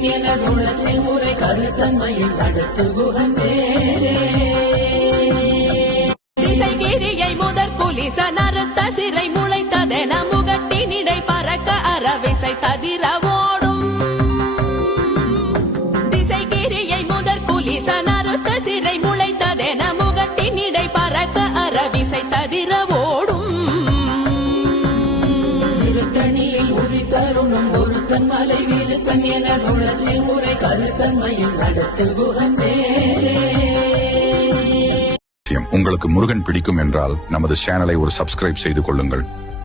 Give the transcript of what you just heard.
வீழ்த்தன் என குணத்தில் முறை கருத்தன்மையில் அடுத்து குகன் வேலே திசைகிரியை முதற் குலிச நறுத்த சிறை முளைத்ததென முகட்டினிடை பறக்க அறவிசை ததிர ஓடும் திசைகிரியை முதற் குலிச நறுத்த சிறை முளைத்ததென முகட்டினிடை பறக்க அறவிசை ததிர ஓடும் திருத்தணியில் உதித்தருணும் ஒருத்தன் மலை வீழ்த்தன் என குணத்தில் முறை கருத்தன்மையில் அடுத்து குகன் வேலே. உங்களுக்கு முருகன் பிடிக்கும் என்றால் நமது சேனலை ஒரு சப்ஸ்கிரைப் செய்து கொள்ளுங்கள்.